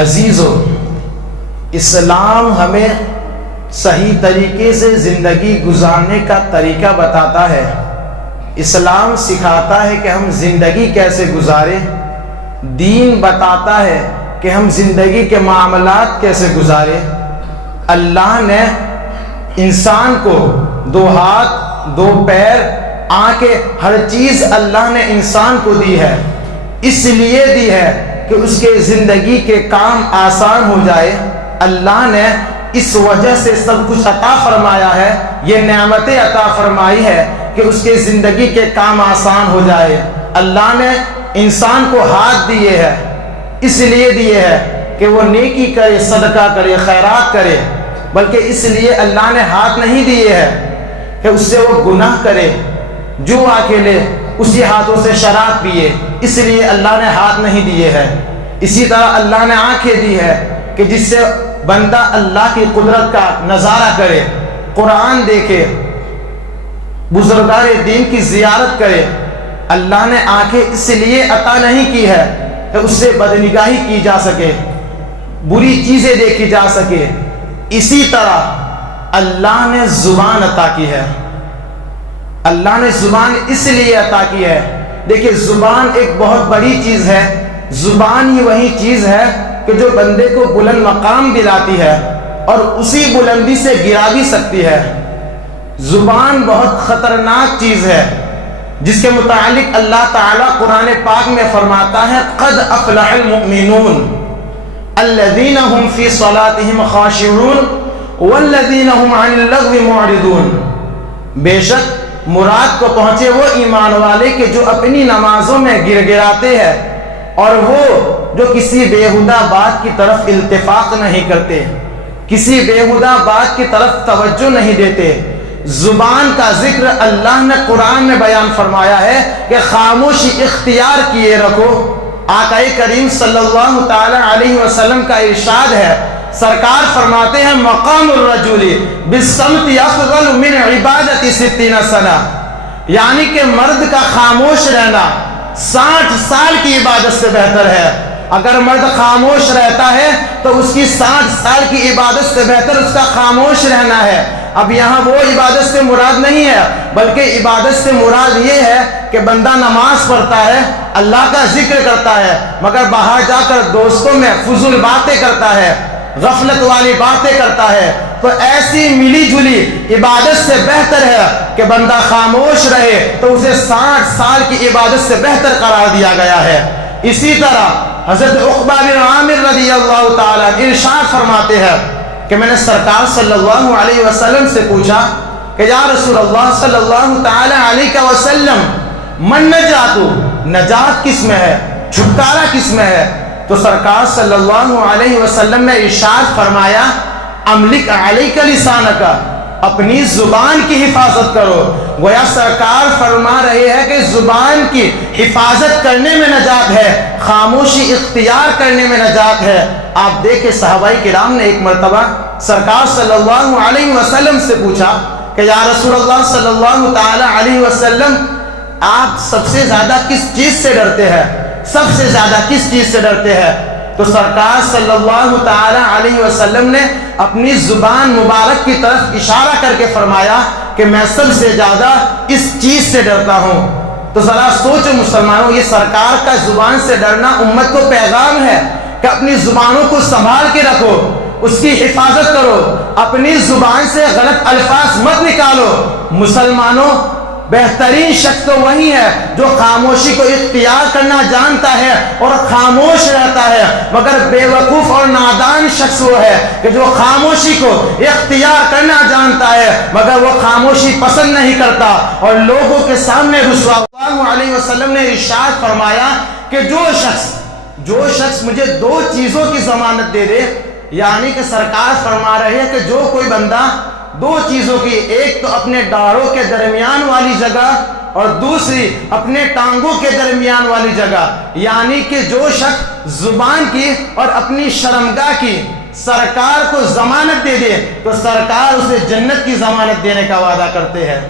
عزیزو، اسلام ہمیں صحیح طریقے سے زندگی گزارنے کا طریقہ بتاتا ہے۔ اسلام سکھاتا ہے کہ ہم زندگی کیسے گزاریں، دین بتاتا ہے کہ ہم زندگی کے معاملات کیسے گزاریں۔ اللہ نے انسان کو دو ہاتھ، دو پیر، آنکھیں، ہر چیز اللہ نے انسان کو دی ہے، اس لیے دی ہے کہ اس کے زندگی کے کام آسان ہو جائے۔ اللہ نے اس وجہ سے سب کچھ عطا فرمایا ہے، یہ نعمتیں عطا فرمائی ہے کہ اس کے زندگی کے کام آسان ہو جائے۔ اللہ نے انسان کو ہاتھ دیے ہے، اس لیے دیے ہے کہ وہ نیکی کرے، صدقہ کرے، خیرات کرے، بلکہ اس لیے اللہ نے ہاتھ نہیں دیے ہے کہ اس سے وہ گناہ کرے، جوا کھیلے، اسی ہاتھوں سے شراب پیے، اس لیے اللہ نے ہاتھ نہیں دیے ہے۔ اسی طرح اللہ نے آنکھیں دی ہے کہ جس سے بندہ اللہ کی قدرت کا نظارہ کرے، قرآن دیکھے، بزرگان دین کی زیارت کرے۔ اللہ نے آنکھیں اس لیے عطا نہیں کی ہے کہ اس سے بدنگاہی کی جا سکے، بری چیزیں دیکھی جا سکے۔ اسی طرح اللہ نے زبان عطا کی ہے۔ اللہ نے زبان اس لیے عطا کی ہے، دیکھیں زبان ایک بہت بڑی چیز ہے۔ زبان ہی وہی چیز ہے کہ جو بندے کو بلند مقام دلاتی ہے اور اسی بلندی سے گرا بھی سکتی ہے۔ زبان بہت خطرناک چیز ہے، جس کے متعلق اللہ تعالیٰ قرآن پاک میں فرماتا ہے قد افلح المؤمنون الذین هم فی صلاتهم خاشعون والذین هم عن اللغو معرضون۔ بے شک مراد کو پہنچے وہ ایمان والے کہ جو اپنی نمازوں میں گر گراتے ہیں اور وہ جو کسی بےہودہ بات کی طرف التفات نہیں کرتے، کسی بےہودہ بات کی طرف توجہ نہیں دیتے۔ زبان کا ذکر اللہ نے قرآن میں بیان فرمایا ہے کہ خاموشی اختیار کیے رکھو۔ آقا کریم صلی اللہ تعالی علیہ وسلم کا ارشاد ہے، سرکار فرماتے ہیں مقام الرجل بالصمت افضل من عبادت 60 سنہ، یعنی کہ مرد کا خاموش رہنا 60 سال کی عبادت سے بہتر ہے۔ اگر مرد خاموش رہتا ہے تو اس کی 60 سال کی عبادت سے بہتر اس کا خاموش رہنا ہے۔ اب یہاں وہ عبادت سے مراد نہیں ہے، بلکہ عبادت سے مراد یہ ہے کہ بندہ نماز پڑھتا ہے، اللہ کا ذکر کرتا ہے، مگر باہر جا کر دوستوں میں فضول باتیں کرتا ہے، غفلت والی باتیں کرتا ہے، تو ایسی ملی جلی عبادت سے بہتر ہے کہ بندہ خاموش رہے، تو اسے 60 سال کی عبادت سے بہتر قرار دیا گیا ہے۔ اسی طرح حضرت عقبہ بن عامر رضی اللہ تعالیٰ ارشاد فرماتے ہیں کہ میں نے سرکار صلی اللہ علیہ وسلم سے پوچھا کہ یا رسول اللہ صلی اللہ تعالی علیہ وسلم من نجات، نجات کس میں ہے، چھٹکارا کس میں ہے؟ تو سرکار صلی اللہ علیہ وسلم نے ارشاد فرمایا املک علیک لسانک، اپنی زبان کی حفاظت کرو۔ گویا سرکار فرما رہے ہیں کہ زبان کی حفاظت کرنے میں نجات ہے، خاموشی اختیار کرنے میں نجات ہے۔ آپ دیکھیں صحابہ کرام نے ایک مرتبہ سرکار صلی اللہ علیہ وسلم سے پوچھا کہ یا رسول اللہ صلی اللہ تعالی علیہ وسلم آپ سب سے زیادہ کس چیز سے ڈرتے ہیں، سب سے زیادہ کس چیز سے ڈرتے ہیں؟ تو سرکار صلی اللہ تعالی علیہ وسلم نے اپنی زبان مبارک کی طرف اشارہ کر کے فرمایا کہ میں سب سے زیادہ اس چیز سے ڈرتا ہوں۔ تو ذرا سوچو مسلمانوں، یہ سرکار کا زبان سے ڈرنا امت کو پیغام ہے کہ اپنی زبانوں کو سنبھال کے رکھو، اس کی حفاظت کرو، اپنی زبان سے غلط الفاظ مت نکالو۔ مسلمانوں، بہترین شخص تو وہی ہے جو خاموشی کو اختیار کرنا جانتا ہے اور خاموش رہتا ہے، مگر بے وقوف اور نادان شخص وہ ہے کہ جو خاموشی کو اختیار کرنا جانتا ہے مگر وہ خاموشی پسند نہیں کرتا اور لوگوں کے سامنے رسوا۔ اللہ علیہ وسلم نے ارشاد فرمایا کہ جو شخص مجھے 2 چیزوں کی ضمانت دے دے، یعنی کہ سرکار فرما رہے ہیں کہ جو کوئی بندہ 2 چیزوں کی، ایک تو اپنے ڈاڑوں کے درمیان والی جگہ اور دوسری اپنے ٹانگوں کے درمیان والی جگہ، یعنی کہ جو شخص زبان کی اور اپنی شرمگاہ کی سرکار کو ضمانت دے دے تو سرکار اسے جنت کی ضمانت دینے کا وعدہ کرتے ہیں،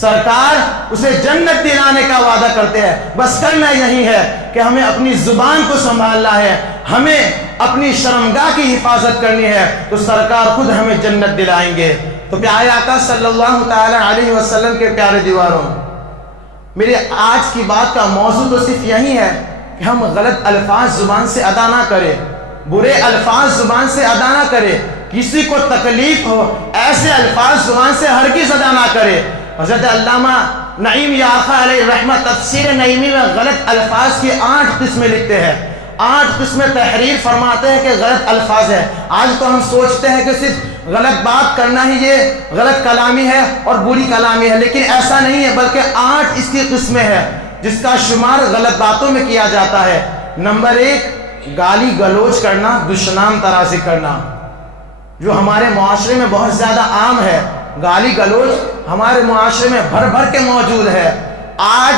سرکار اسے جنت دلانے کا وعدہ کرتے ہیں۔ بس کرنا یہی ہے کہ ہمیں اپنی زبان کو سنبھالنا ہے، ہمیں اپنی شرمگاہ کی حفاظت کرنی ہے تو سرکار خود ہمیں جنت دلائیں گے۔ تو پیارے آقا صلی اللہ تعالی علیہ وسلم کے پیارے دیواروں، میرے آج کی بات کا موضوع تو صرف یہی ہے کہ ہم غلط الفاظ زبان سے ادا نہ کریں، برے الفاظ زبان سے ادا نہ کریں، کسی کو تکلیف ہو ایسے الفاظ زبان سے ہرگز ادا نہ کرے۔ حضرت علامہ نعیم یارقہ علیہ رحمہ تفسیر نعیمی میں غلط الفاظ کی 8 قسمیں لکھتے ہیں، 8 قسمیں تحریر فرماتے ہیں کہ غلط الفاظ ہے۔ آج تو ہم سوچتے ہیں کہ صرف غلط بات کرنا ہی یہ غلط کلامی ہے اور بری کلامی ہے، لیکن ایسا نہیں ہے، بلکہ 8 اس کی قسمیں ہیں جس کا شمار غلط باتوں میں کیا جاتا ہے۔ نمبر 1، گالی گلوچ کرنا، دشنام ترازی کرنا، جو ہمارے معاشرے میں بہت زیادہ عام ہے۔ گالی گلوچ ہمارے معاشرے میں بھر بھر کے موجود ہے۔ آج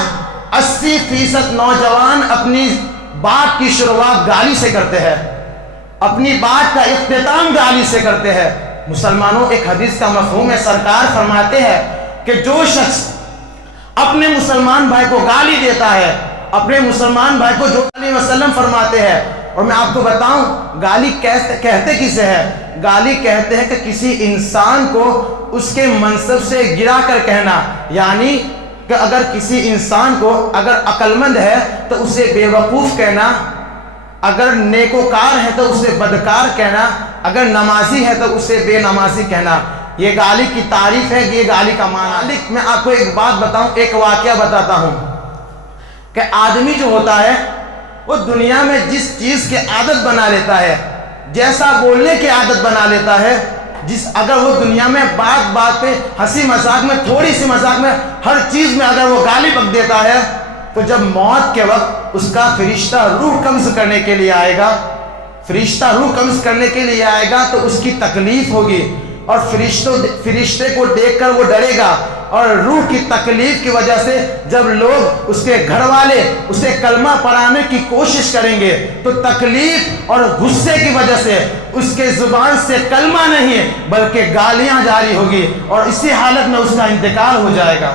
80% نوجوان اپنی بات کی شروعات گالی سے کرتے ہیں، اپنی بات کا اختتام گالی سے کرتے ہیں۔ مسلمانوں، ایک حدیث کا مفہوم ہے، سرکار فرماتے ہیں کہ جو شخص اپنے مسلمان بھائی کو گالی دیتا ہے، اپنے مسلمان بھائی کو جو علیہ وسلم فرماتے ہیں، اور میں آپ کو بتاؤں گالی کہتے کسے ہے؟ گالی کہتے ہیں کہ کسی انسان کو اس کے منصب سے گرا کر کہنا، یعنی کہ اگر کسی انسان کو اگر عقل مند ہے تو اسے بے وقوف کہنا، اگر نیکوکار ہے تو اسے بدکار کہنا، اگر نمازی ہے تو اسے بے نمازی کہنا۔ یہ گالی کی تعریف ہے، یہ گالی کا معنی۔ میں آپ کو ایک بات بتاؤں، ایک واقعہ بتاتا ہوں کہ آدمی جو ہوتا ہے وہ دنیا میں جس چیز کی عادت بنا لیتا ہے، جیسا بولنے کی عادت بنا لیتا ہے، اگر وہ دنیا میں بات بات پہ ہنسی مذاق میں، تھوڑی سی مذاق میں، ہر چیز میں اگر وہ گالی بک دیتا ہے، تو جب موت کے وقت اس کا فرشتہ روح قبض کرنے کے لیے آئے گا، فرشتہ روح قبض کرنے کے لیے آئے گا تو اس کی تکلیف ہوگی، اور فرشتے کو دیکھ کر وہ ڈرے گا، اور روح کی تکلیف کی وجہ سے جب لوگ اس کے گھر والے اسے کلمہ پڑھانے کی کوشش کریں گے تو تکلیف اور غصے کی وجہ سے اس کے زبان سے کلمہ نہیں بلکہ گالیاں جاری ہوگی، اور اسی حالت میں اس کا انتقال ہو جائے گا۔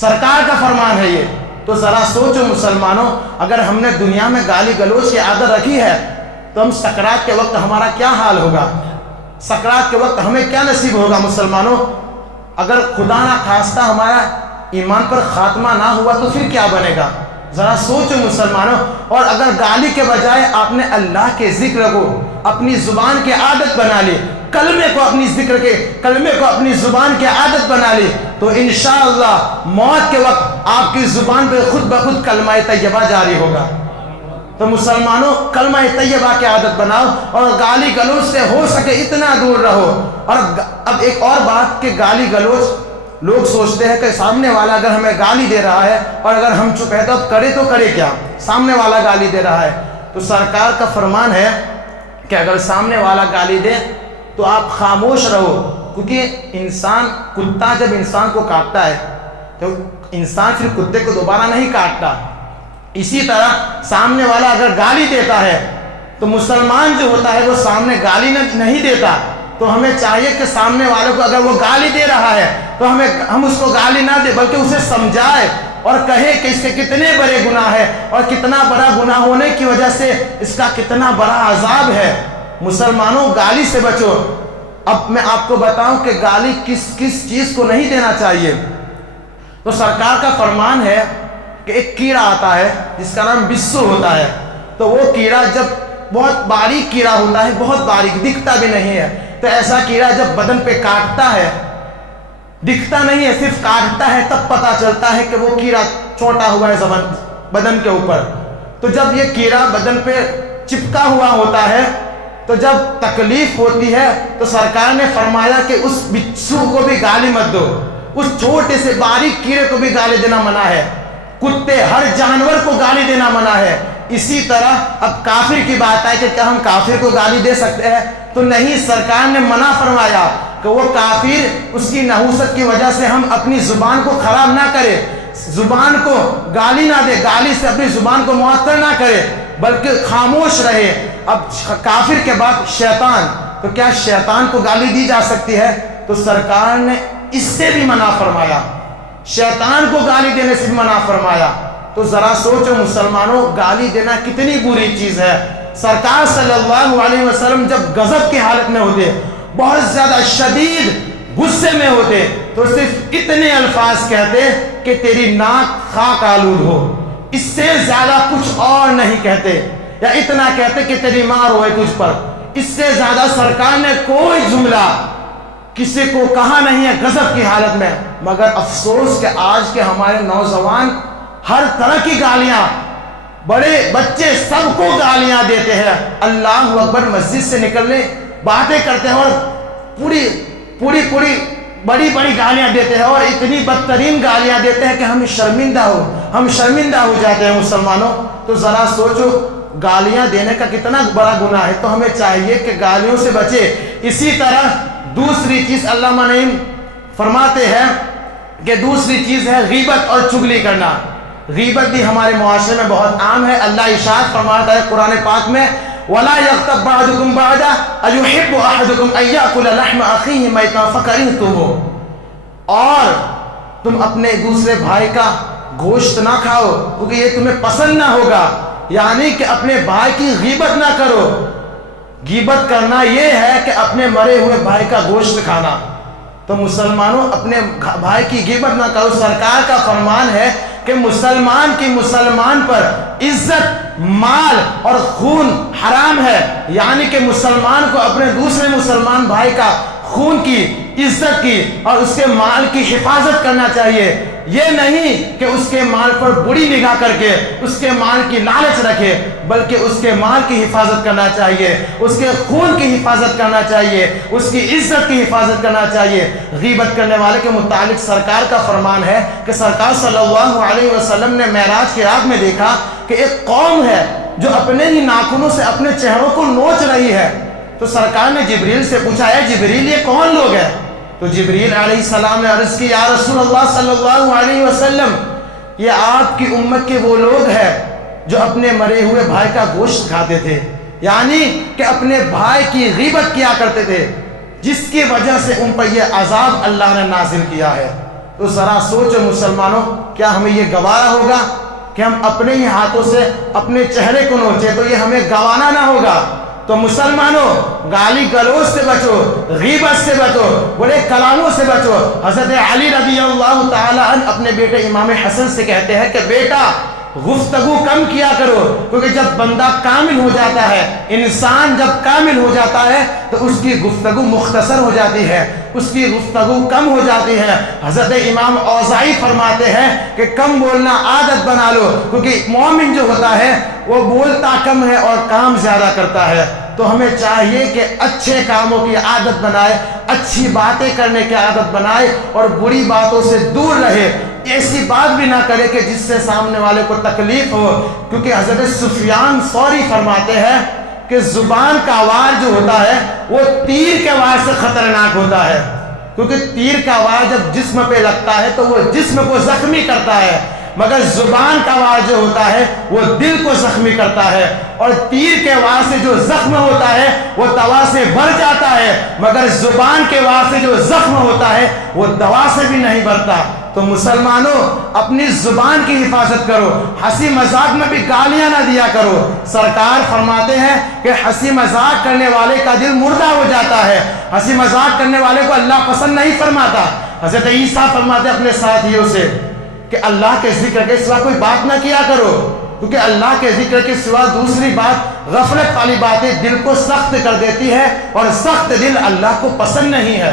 سرکار کا فرمان ہے یہ۔ تو ذرا سوچو مسلمانوں، اگر ہم نے دنیا میں گالی گلوچ کی عادت رکھی ہے تو ہم سکرات کے وقت ہمارا کیا حال ہوگا؟ سکرات کے وقت ہمیں کیا نصیب ہوگا مسلمانوں؟ اگر خدا نہ خواستہ ہمارا ایمان پر خاتمہ نہ ہوا تو پھر کیا بنے گا؟ ذرا سوچو مسلمانوں۔ اور اگر گالی کے بجائے آپ نے اللہ کے ذکر کو اپنی زبان کی عادت بنا لی، کلمے کو اپنی زبان کی عادت بنا لی، تو انشاءاللہ موت کے وقت آپ کی زبان پہ خود بخود کلمہ طیبہ جاری ہوگا۔ تو مسلمانوں، کلمہ طیبہ کی عادت بناؤ اور گالی گلوچ سے ہو سکے اتنا دور رہو۔ اور اب ایک اور بات کہ گالی گلوچ، لوگ سوچتے ہیں کہ سامنے والا اگر ہمیں گالی دے رہا ہے اور اگر ہم چپ ہیں تو کرے کیا؟ سامنے والا گالی دے رہا ہے تو سرکار کا فرمان ہے کہ اگر سامنے والا گالی دے تو آپ خاموش رہو، کیونکہ کتا جب انسان کو کاٹتا ہے تو انسان پھر کتے کو دوبارہ نہیں کاٹتا۔ اسی طرح سامنے والا اگر گالی دیتا ہے تو مسلمان جو ہوتا ہے وہ سامنے گالی نہیں دیتا، تو ہمیں چاہیے کہ سامنے والے کو اگر وہ گالی دے رہا ہے تو ہم اس کو گالی نہ دے بلکہ اسے سمجھائے اور کہے کہ اس کے کتنے بڑے گناہ ہے اور کتنا بڑا گناہ ہونے کی وجہ سے اس کا کتنا بڑا عذاب ہے۔ مسلمانوں، گالی سے بچو۔ اب میں آپ کو بتاؤں کہ گالی کس چیز کو نہیں دینا چاہیے۔ تو سرکار کا فرمان ہے کہ ایک کیڑا آتا ہے جس کا نام بسو ہوتا ہے، تو وہ کیڑا جب بہت باریک کیڑا ہوتا ہے، بہت باریک، دکھتا بھی نہیں ہے، تو ایسا کیڑا جب بدن پہ کاٹتا ہے، دکھتا نہیں ہے، صرف کاٹتا ہے، تب پتا چلتا ہے کہ وہ کیڑا چھوٹا ہوا ہے بدن کے اوپر۔ تو جب یہ کیڑا بدن پہ چپکا ہوا ہوتا ہے تو جب تکلیف ہوتی ہے تو سرکار نے فرمایا کہ اس بچھو کو بھی گالی مت دو، اس چھوٹے سے باریک کیڑے کو بھی گالی دینا منع ہے، کتے، ہر جانور کو گالی دینا منع ہے۔ اسی طرح اب کافر کی بات ہے کہ کیا ہم کافر کو گالی دے سکتے ہیں؟ تو نہیں، سرکار نے منع فرمایا کہ وہ کافر، اس کی نحوست کی وجہ سے ہم اپنی زبان کو خراب نہ کرے، زبان کو گالی نہ دے، گالی سے اپنی زبان کو معطل نہ کرے بلکہ خاموش رہے۔ اب کافر کے بعد شیطان، تو کیا شیطان کو گالی دی جا سکتی ہے؟ تو سرکار نے اس سے بھی منع فرمایا، شیطان کو گالی دینے سے بھی منع فرمایا۔ تو ذرا سوچو مسلمانوں، گالی دینا کتنی بری چیز ہے۔ سرکار صلی اللہ علیہ وسلم جب غضب کی حالت میں ہوتے، بہت زیادہ شدید غصے میں ہوتے، تو صرف اتنے الفاظ کہتے کہ تیری ناک خاک آلود ہو، اس سے زیادہ کچھ اور نہیں کہتے، یا اتنا کہتے کہ تیری ماں روئے تجھ پر، اس سے زیادہ سرکار نے کوئی جملہ کسی کو کہا نہیں ہے غضب کی حالت میں۔ مگر افسوس کہ آج کے ہمارے نوجوان ہر طرح کی گالیاں، بڑے بچے سب کو گالیاں دیتے ہیں، اللہ اکبر مسجد سے نکلنے باتیں کرتے ہیں اور پوری بڑی گالیاں دیتے ہیں، اور اتنی بدترین گالیاں دیتے ہیں کہ ہم شرمندہ ہو جاتے ہیں مسلمانوں۔ تو ذرا سوچو گالیاں دینے کا کتنا بڑا گناہ ہے، تو ہمیں چاہیے کہ گالیوں سے بچے۔ اسی طرح دوسری چیز علامہ نعیم فرماتے ہیں کہ دوسری چیز ہے غیبت اور چغلی کرنا۔ غیبت بھی ہمارے معاشرے میں بہت عام ہے۔ اللہ ارشاد فرماتا ہے قرآن پاک میں، وَلَا يَغْتَبْ بَعْضُكُمْ بَعْضًا أَيُحِبُّ أَحَدُكُمْ أَن يَأْكُلَ لَحْمَ أَخِيهِ مَيْتًا فَكَرِهْتُمُوهُ، اور تم اپنے دوسرے بھائی کا گوشت نہ کھاؤ کیونکہ یہ تمہیں پسند نہ ہوگا، یعنی کہ اپنے بھائی کی غیبت نہ کرو۔ غیبت کرنا یہ ہے کہ اپنے مرے ہوئے بھائی کا گوشت کھانا۔ تو مسلمانوں اپنے بھائی کی غیبت نہ کرو۔ سرکار کا فرمان ہے کہ مسلمان کی مسلمان پر عزت، مال اور خون حرام ہے، یعنی کہ مسلمان کو اپنے دوسرے مسلمان بھائی کا خون کی، عزت کی اور اس کے مال کی حفاظت کرنا چاہیے۔ یہ نہیں کہ اس کے مال پر بری نگاہ کر کے اس کے مال کی لالچ رکھے، بلکہ اس کے مال کی حفاظت کرنا چاہیے، اس کے خون کی حفاظت کرنا چاہیے، اس کی عزت کی حفاظت کرنا چاہیے۔ غیبت کرنے والے کے متعلق سرکار کا فرمان ہے کہ سرکار صلی اللہ علیہ وسلم نے معراج کی رات میں دیکھا کہ ایک قوم ہے جو اپنے ہی ناخنوں سے اپنے چہروں کو نوچ رہی ہے۔ تو سرکار نے جبریل سے پوچھا، اے جبریل یہ کون لوگ ہیں؟ تو جبریل علیہ السلام نے عرض کی، یا رسول اللہ صلی اللہ علیہ وسلم، یہ آپ کی امت کے وہ لوگ ہیں جو اپنے مرے ہوئے بھائی کا گوشت کھاتے تھے، یعنی کہ اپنے بھائی کی غیبت کیا کرتے تھے، جس کی وجہ سے ان پر یہ عذاب اللہ نے نازل کیا ہے۔ تو ذرا سوچو مسلمانوں، کیا ہمیں یہ گوارا ہوگا کہ ہم اپنے ہی ہاتھوں سے اپنے چہرے کو نوچے؟ تو یہ ہمیں گوانا نہ ہوگا۔ تو مسلمانوں گالی گلوچ سے بچو، غیبت سے بچو، برے کلاموں سے بچو۔ حضرت علی رضی اللہ تعالی عنہ اپنے بیٹے امام حسن سے کہتے ہیں کہ بیٹا گفتگو کم کیا کرو، کیونکہ جب بندہ کامل ہو جاتا ہے، انسان جب کامل ہو جاتا ہے تو اس کی گفتگو مختصر ہو جاتی ہے، اس کی گفتگو کم ہو جاتی ہے۔ حضرت امام اوزاعی فرماتے ہیں کہ کم بولنا عادت بنا لو، کیونکہ مومن جو ہوتا ہے وہ بولتا کم ہے اور کام زیادہ کرتا ہے۔ تو ہمیں چاہیے کہ اچھے کاموں کی عادت بنائے، اچھی باتیں کرنے کی عادت بنائے اور بری باتوں سے دور رہے۔ ایسی بات بھی نہ کرے کہ جس سے سامنے والے کو تکلیف ہو، کیونکہ حضرت سفیان ثوری فرماتے ہیں کہ زبان کا وار جو ہوتا ہے وہ تیر کے وار سے خطرناک ہوتا ہے، کیونکہ تیر کا وار جب جسم پہ لگتا ہے تو وہ جسم کو زخمی کرتا ہے، مگر زبان کا وار جو ہوتا ہے وہ دل کو زخمی کرتا ہے، اور تیر کے وار سے جو زخم ہوتا ہے وہ دوا سے بڑھ جاتا ہے، مگر زبان کے وار سے جو زخم ہوتا ہے وہ دوا سے بھی نہیں بڑھتا۔ تو مسلمانوں اپنی زبان کی حفاظت کرو، ہنسی مذاق میں بھی گالیاں نہ دیا کرو۔ سرکار فرماتے ہیں کہ ہنسی مذاق کرنے والے کا دل مردہ ہو جاتا ہے، ہنسی مذاق کرنے والے کو اللہ پسند نہیں فرماتا۔ حضرت عیسیٰ فرماتے ہیں اپنے ساتھیوں سے کہ اللہ کے ذکر کے سوا کوئی بات نہ کیا کرو، کیونکہ اللہ کے ذکر کے سوا دوسری بات، غفلت والی باتیں دل کو سخت کر دیتی ہے، اور سخت دل اللہ کو پسند نہیں ہے۔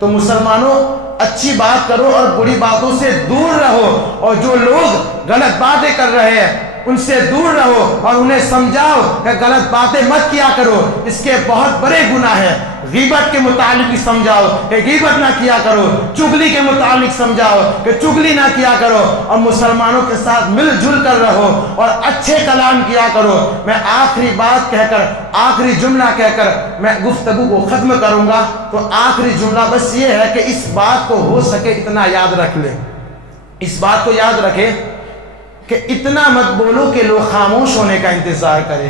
تو مسلمانوں اچھی بات کرو اور بری باتوں سے دور رہو، اور جو لوگ غلط باتیں کر رہے ہیں ان سے دور رہو اور انہیں سمجھاؤ کہ غلط باتیں مت کیا کرو، اس کے بہت بڑے گناہ ہیں۔ غیبت کے متعلق بھی سمجھاؤ کہ غیبت نہ کیا کرو، چغلی کے متعلق سمجھاؤ کہ چغلی نہ کیا کرو، اور مسلمانوں کے ساتھ مل جل کر رہو اور اچھے کلام کیا کرو۔ میں آخری بات کہہ کر، آخری جملہ کہہ کر میں گفتگو کو ختم کروں گا۔ تو آخری جملہ بس یہ ہے کہ اس بات کو ہو سکے اتنا یاد رکھ لیں، اس بات کو یاد رکھیں کہ اتنا مت بولو کہ لوگ خاموش ہونے کا انتظار کریں،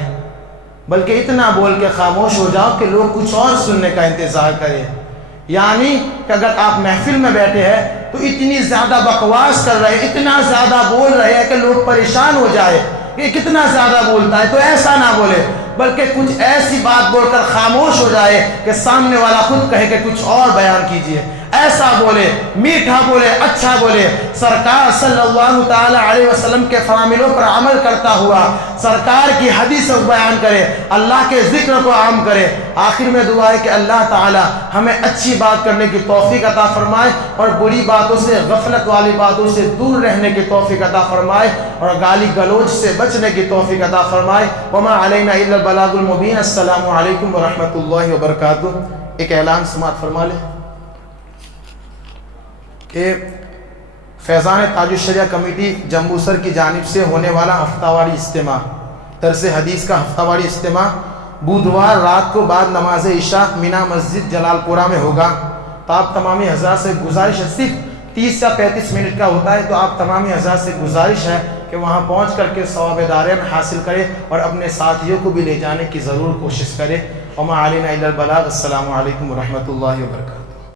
بلکہ اتنا بول کے خاموش ہو جاؤ کہ لوگ کچھ اور سننے کا انتظار کریں۔ یعنی کہ اگر آپ محفل میں بیٹھے ہیں تو اتنی زیادہ بکواس کر رہے ہیں، اتنا زیادہ بول رہے ہیں کہ لوگ پریشان ہو جائے کہ کتنا زیادہ بولتا ہے، تو ایسا نہ بولے، بلکہ کچھ ایسی بات بول کر خاموش ہو جائے کہ سامنے والا خود کہے کہ کچھ اور بیان کیجئے، ایسا بولے، میٹھا بولے، اچھا بولے، سرکار صلی اللہ تعالی علیہ وسلم کے فرامینوں پر عمل کرتا ہوا سرکار کی حدیث کو بیان کرے، اللہ کے ذکر کو عام کرے۔ آخر میں دعا ہے کہ اللہ تعالی ہمیں اچھی بات کرنے کی توفیق عطا فرمائے اور بری باتوں سے، غفلت والی باتوں سے دور رہنے کی توفیق عطا فرمائے اور گالی گلوچ سے بچنے کی توفیق عطا فرمائے۔ وما علینا الا البلاغ المبین۔ السلام علیکم ورحمۃ اللہ وبرکاتہ۔ ایک اعلان سماعت فرما لیں کہ فیضان تاج الشریعہ کمیٹی جمبوسر کی جانب سے ہونے والا ہفتہ واری اجتماع، درس حدیث کا ہفتہ واری اجتماع بدھوار رات کو بعد نماز عشاء مینا مسجد جلال پورہ میں ہوگا۔ تو آپ تمامی حضرات سے گزارش ہے، صرف 30 یا 35 منٹ کا ہوتا ہے، تو آپ تمامی حضرات سے گزارش ہے کہ وہاں پہنچ کر کے ثواب دارین حاصل کریں اور اپنے ساتھیوں کو بھی لے جانے کی ضرور کوشش کریں۔ وما علینا الا البلاغ۔ السلام علیکم ورحمۃ اللہ وبرکاتہ۔